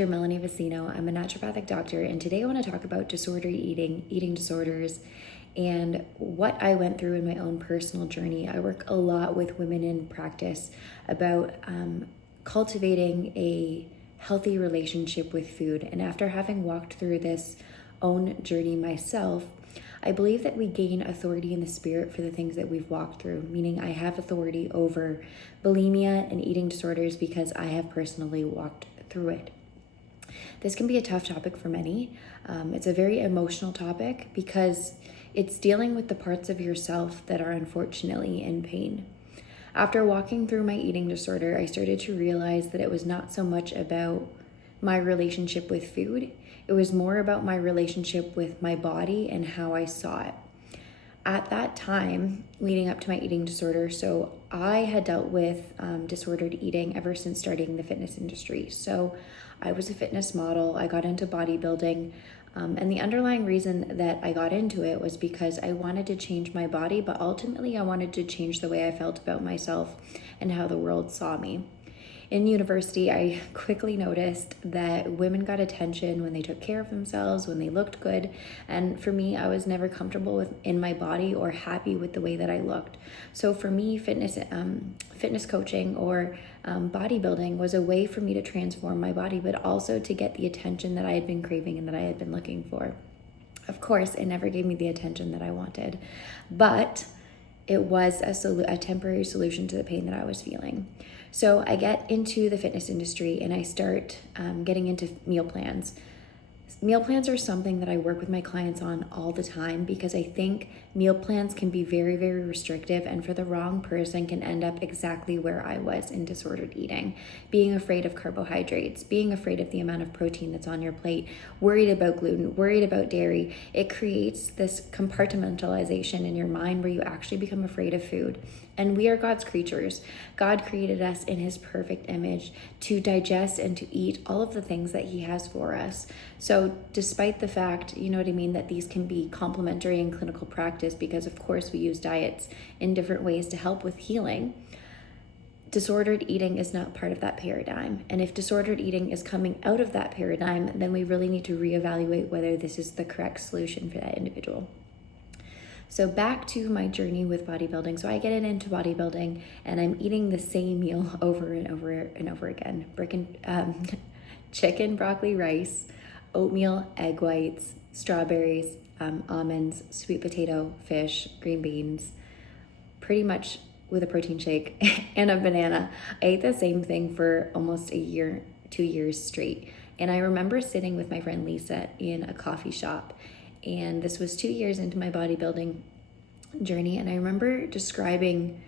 Dr. Melanie Vicino. I'm a naturopathic doctor, and today I want to talk about disordered eating, eating disorders, and what I went through in my own personal journey. I work a lot with women in practice about cultivating a healthy relationship with food. And after having walked through this own journey myself, I believe that we gain authority in the spirit for the things that we've walked through, meaning I have authority over bulimia and eating disorders because I have personally walked through it. This can be a tough topic for many. It's a very emotional topic because it's dealing with the parts of yourself that are unfortunately in pain. After walking through my eating disorder, I started to realize that it was not so much about my relationship with food. It was more about my relationship with my body and how I saw it. At that time, leading up to my eating disorder, so I had dealt with disordered eating ever since starting the fitness industry. So I was a fitness model. I got into bodybuilding. And the underlying reason that I got into it was because I wanted to change my body, but ultimately I wanted to change the way I felt about myself and how the world saw me. In university, I quickly noticed that women got attention when they took care of themselves, when they looked good. And for me, I was never comfortable in my body or happy with the way that I looked. So for me, fitness coaching or bodybuilding was a way for me to transform my body, but also to get the attention that I had been craving and that I had been looking for. Of course, it never gave me the attention that I wanted, but it was a temporary solution to the pain that I was feeling. So I get into the fitness industry and I start getting into meal plans. Meal plans are something that I work with my clients on all the time because I think meal plans can be very, very restrictive, and for the wrong person can end up exactly where I was in disordered eating. Being afraid of carbohydrates, being afraid of the amount of protein that's on your plate, worried about gluten, worried about dairy. It creates this compartmentalization in your mind where you actually become afraid of food. And we are God's creatures. God created us in his perfect image to digest and to eat all of the things that he has for us. So despite the fact, that these can be complementary in clinical practice, because of course we use diets in different ways to help with healing, disordered eating is not part of that paradigm. And if disordered eating is coming out of that paradigm, then we really need to reevaluate whether this is the correct solution for that individual. So back to my journey with bodybuilding. So I get into bodybuilding and I'm eating the same meal over and over and over again. Chicken, broccoli, rice, oatmeal, egg whites, strawberries, almonds, sweet potato, fish, green beans, pretty much with a protein shake and a banana. I ate the same thing for almost a year, 2 years straight. And I remember sitting with my friend Lisa in a coffee shop. And this was 2 years into my bodybuilding journey. And I remember describing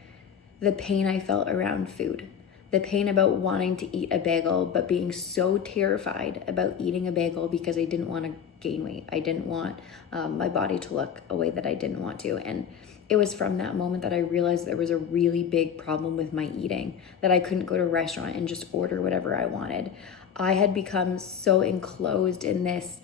the pain I felt around food, the pain about wanting to eat a bagel, but being so terrified about eating a bagel because I didn't want to gain weight. I didn't want my body to look a way that I didn't want to. And it was from that moment that I realized there was a really big problem with my eating, that I couldn't go to a restaurant and just order whatever I wanted. I had become so enclosed in this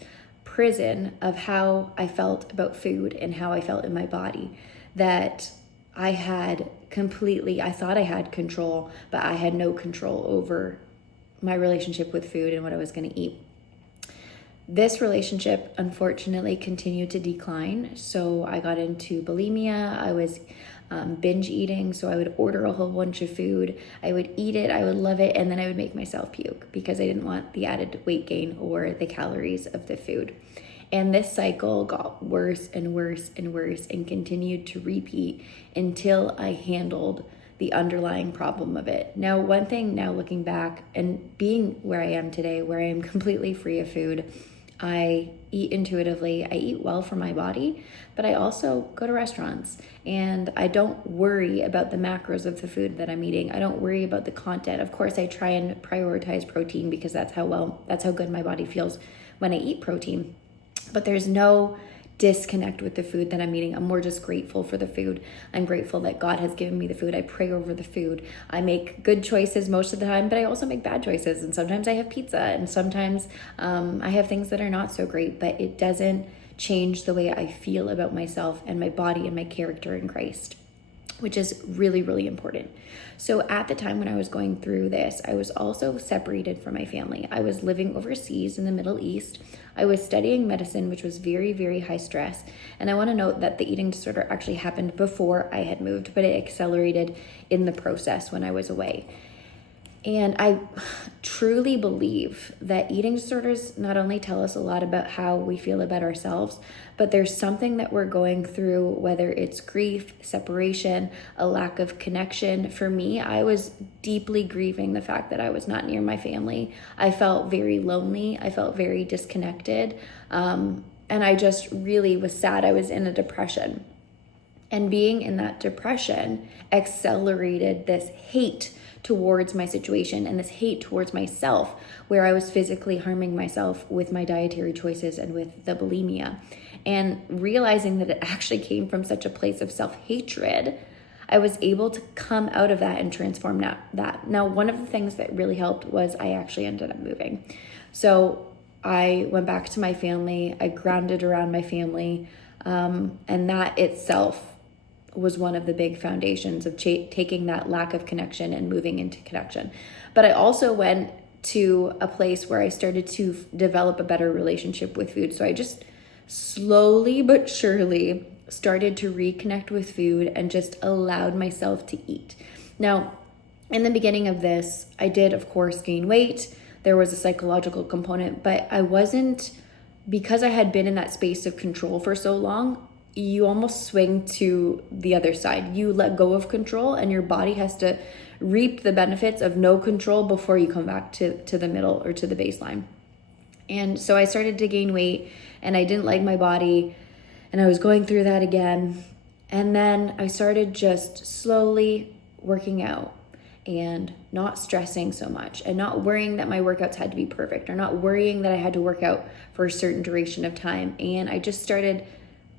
prison of how I felt about food and how I felt in my body that I thought I had control, but I had no control over my relationship with food and what I was going to eat. This relationship unfortunately continued to decline. So I got into bulimia. I was binge eating. So I would order a whole bunch of food. I would eat it. I would love it. And then I would make myself puke because I didn't want the added weight gain or the calories of the food. And this cycle got worse and worse and worse and continued to repeat until I handled the underlying problem of it. Now, one thing now looking back and being where I am today, where I am completely free of food, I eat intuitively, I eat well for my body, but I also go to restaurants and I don't worry about the macros of the food that I'm eating. I don't worry about the content. Of course, I try and prioritize protein because that's how good my body feels when I eat protein. But there's no disconnect with the food that I'm eating. I'm more just grateful for the food. I'm grateful that God has given me the food. I pray over the food. I make good choices most of the time, but I also make bad choices. And sometimes I have pizza and sometimes I have things that are not so great, but it doesn't change the way I feel about myself and my body and my character in Christ. which is really, really important. So at the time when I was going through this, I was also separated from my family. I was living overseas in the Middle East. I was studying medicine, which was very, very high stress. And I want to note that the eating disorder actually happened before I had moved, but it accelerated in the process when I was away. And I truly believe that eating disorders not only tell us a lot about how we feel about ourselves, but there's something that we're going through, whether it's grief, separation, a lack of connection. For me, I was deeply grieving the fact that I was not near my family. I felt very lonely. I felt very disconnected. And I just really was sad. I was in a depression. And being in that depression accelerated this hate towards my situation and this hate towards myself, where I was physically harming myself with my dietary choices and with the bulimia. And realizing that it actually came from such a place of self-hatred, I was able to come out of that and transform that. Now, one of the things that really helped was I actually ended up moving. So I went back to my family, I grounded around my family, and that itself was one of the big foundations of taking that lack of connection and moving into connection. But I also went to a place where I started to develop a better relationship with food. So I just slowly but surely started to reconnect with food and just allowed myself to eat. Now, in the beginning of this, I did, of course, gain weight. There was a psychological component, but I wasn't, because I had been in that space of control for so long, you almost swing to the other side. You let go of control and your body has to reap the benefits of no control before you come back to the middle or to the baseline. And so I started to gain weight and I didn't like my body and I was going through that again. And then I started just slowly working out and not stressing so much and not worrying that my workouts had to be perfect or not worrying that I had to work out for a certain duration of time. And I just started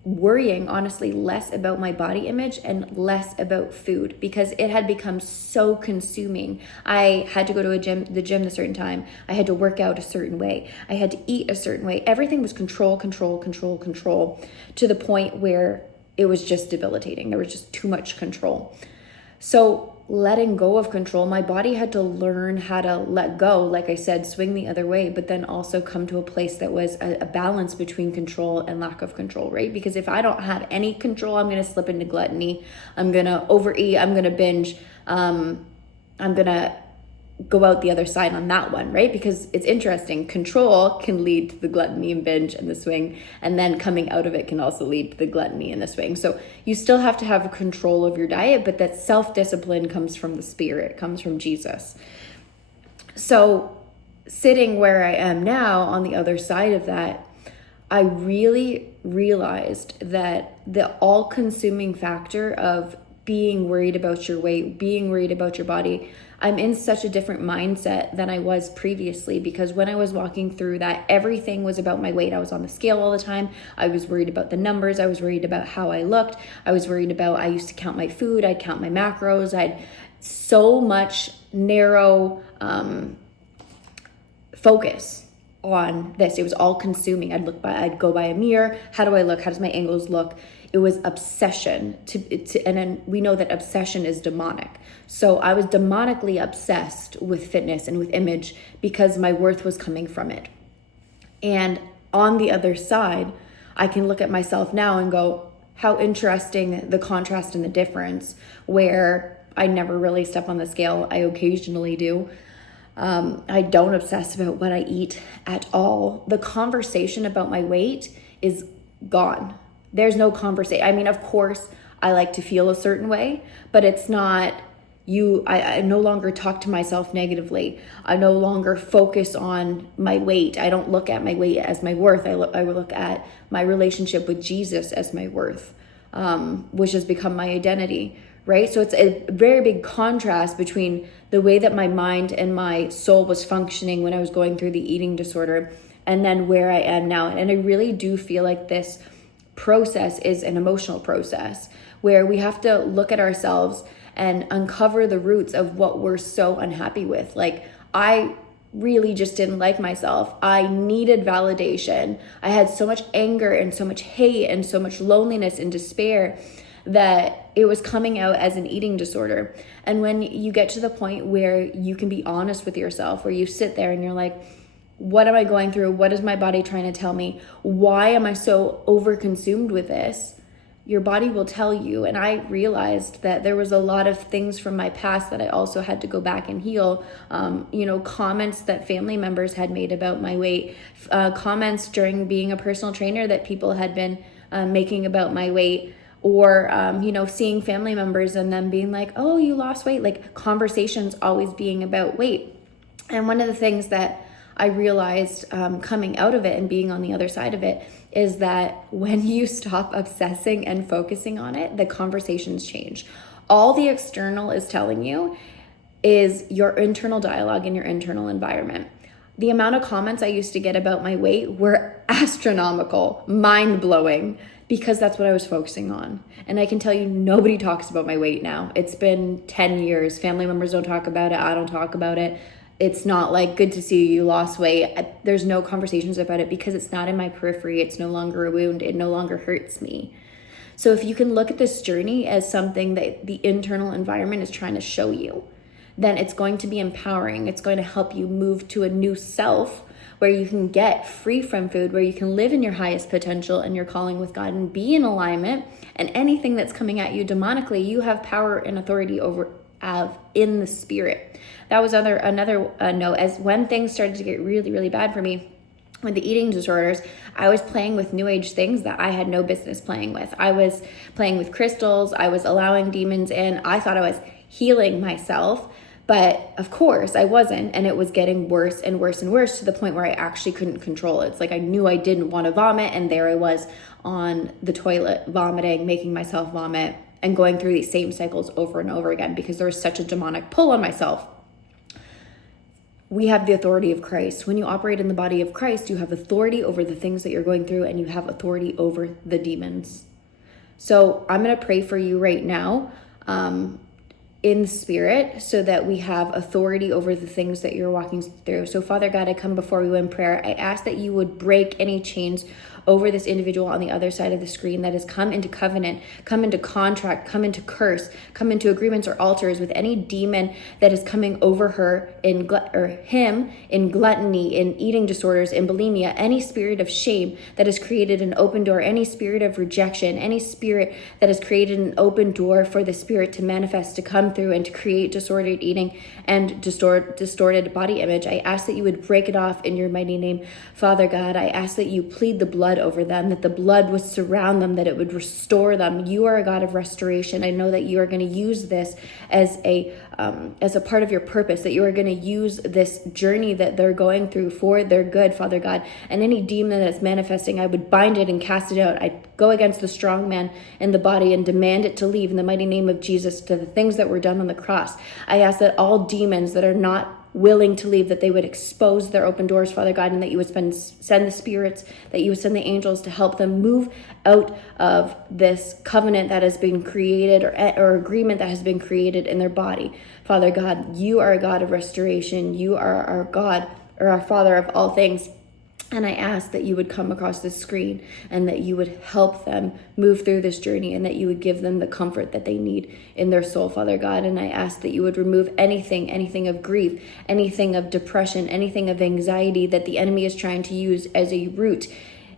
worrying, honestly, less about my body image and less about food because it had become so consuming. I had to go to the gym a certain time. I had to work out a certain way. I had to eat a certain way. Everything was control, to the point where it was just debilitating. There was just too much control. So letting go of control, my body had to learn how to let go, like I said, swing the other way, but then also come to a place that was a balance between control and lack of control, right? Because if I don't have any control, I'm going to slip into gluttony. I'm going to overeat. I'm going to binge. I'm going to go out the other side on that one, right? Because it's interesting. Control can lead to the gluttony and binge and the swing, and then coming out of it can also lead to the gluttony and the swing. So you still have to have control of your diet, but that self-discipline comes from the Spirit, comes from Jesus. So sitting where I am now on the other side of that, I really realized that the all-consuming factor of being worried about your weight, being worried about your body, I'm in such a different mindset than I was previously, because when I was walking through that, everything was about my weight. I was on the scale all the time. I was worried about the numbers. I was worried about how I looked. I was worried about, I used to count my food. I'd count my macros. I'd so much narrow focus on this. It was all consuming. I'd go by a mirror. How do I look? How does my angles look? It was obsession and then we know that obsession is demonic. So I was demonically obsessed with fitness and with image because my worth was coming from it. And on the other side, I can look at myself now and go, how interesting the contrast and the difference, where I never really step on the scale. I occasionally do. I don't obsess about what I eat at all. The conversation about my weight is gone. There's no conversation. I mean, of course, I like to feel a certain way, but it's not I no longer talk to myself negatively. I no longer focus on my weight. I don't look at my weight as my worth. I look at my relationship with Jesus as my worth, which has become my identity, right? So it's a very big contrast between the way that my mind and my soul was functioning when I was going through the eating disorder and then where I am now. And I really do feel like this process is an emotional process where we have to look at ourselves and uncover the roots of what we're so unhappy with. Like, I really just didn't like myself. I needed validation. I had so much anger and so much hate and so much loneliness and despair. that it was coming out as an eating disorder. And when you get to the point where you can be honest with yourself, where you sit there and you're like, what am I going through? What is my body trying to tell me? Why am I so overconsumed with this? Your body will tell you. And I realized that there was a lot of things from my past that I also had to go back and heal. Comments that family members had made about my weight, comments during being a personal trainer that people had been making about my weight, or, seeing family members and them being like, oh, you lost weight, like conversations always being about weight. And one of the things that I realized coming out of it and being on the other side of it is that when you stop obsessing and focusing on it, the conversations change. All the external is telling you is your internal dialogue and your internal environment. The amount of comments I used to get about my weight were astronomical, mind-blowing, because that's what I was focusing on. And I can tell you, nobody talks about my weight now. It's been 10 years. Family members don't talk about it. I don't talk about it. It's not like, good to see you lost weight. There's no conversations about it because it's not in my periphery. It's no longer a wound. It no longer hurts me. So if you can look at this journey as something that the internal environment is trying to show you, then it's going to be empowering. It's going to help you move to a new self where you can get free from food, where you can live in your highest potential and your calling with God and be in alignment. And anything that's coming at you demonically, you have power and authority over in the spirit. That was another note. As when things started to get really, really bad for me with the eating disorders, I was playing with new age things that I had no business playing with. I was playing with crystals. I was allowing demons in. I thought I was healing myself, but of course I wasn't. And it was getting worse and worse and worse to the point where I actually couldn't control it. It's like I knew I didn't want to vomit, and there I was on the toilet vomiting, making myself vomit, and going through these same cycles over and over again because there was such a demonic pull on myself. We have the authority of Christ. When you operate in the body of Christ, you have authority over the things that you're going through, and you have authority over the demons. So I'm going to pray for you right now in the spirit so that we have authority over the things that you're walking through. So Father God, I come before you in prayer. I ask that you would break any chains over this individual on the other side of the screen that has come into covenant, come into contract, come into curse, come into agreements or altars with any demon that is coming over her or him in gluttony, in eating disorders, in bulimia, any spirit of shame that has created an open door, any spirit of rejection, any spirit that has created an open door for the spirit to manifest, to come through and to create disordered eating and distorted body image. I ask that you would break it off in your mighty name, Father God. I ask that you plead the blood over them, that the blood would surround them, that it would restore them. You are a God of restoration. I know that you are going to use this as a part of your purpose, that you are going to use this journey that they're going through for their good, Father God. And any demon that's manifesting, I would bind it and cast it out. I go against the strong man in the body and demand it to leave in the mighty name of Jesus, to the things that were done on the cross. I ask that all demons that are not willing to leave, that they would expose their open doors, Father God, and that you would send the spirits, that you would send the angels to help them move out of this covenant that has been created or agreement that has been created in their body. Father God, you are a God of restoration. You are our God, or our Father of all things. And I ask that you would come across this screen and that you would help them move through this journey, and that you would give them the comfort that they need in their soul, Father God. And I ask that you would remove anything of grief, anything of depression, anything of anxiety that the enemy is trying to use as a root.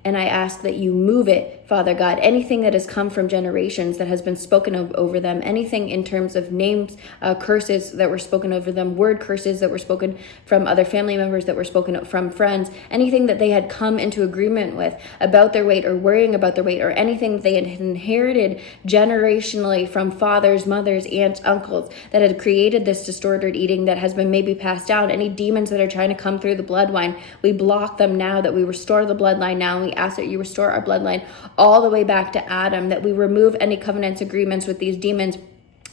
And I ask that you move it, Father God, anything that has come from generations that has been spoken over them, anything in terms of names, curses that were spoken over them, word curses that were spoken from other family members, that were spoken from friends, anything that they had come into agreement with about their weight or worrying about their weight, or anything that they had inherited generationally from fathers, mothers, aunts, uncles that had created this distorted eating that has been maybe passed down. Any demons that are trying to come through the bloodline, we block them now, that we restore the bloodline now. And we ask that you restore our bloodline all the way back to Adam, that we remove any covenants, agreements with these demons,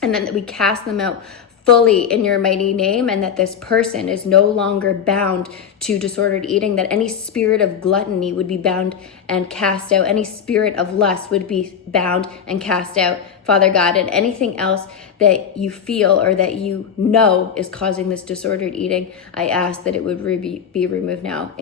and then that we cast them out fully in your mighty name, and that this person is no longer bound to disordered eating, that any spirit of gluttony would be bound and cast out, any spirit of lust would be bound and cast out, Father God, and anything else that you feel or that you know is causing this disordered eating, I ask that it would be removed now.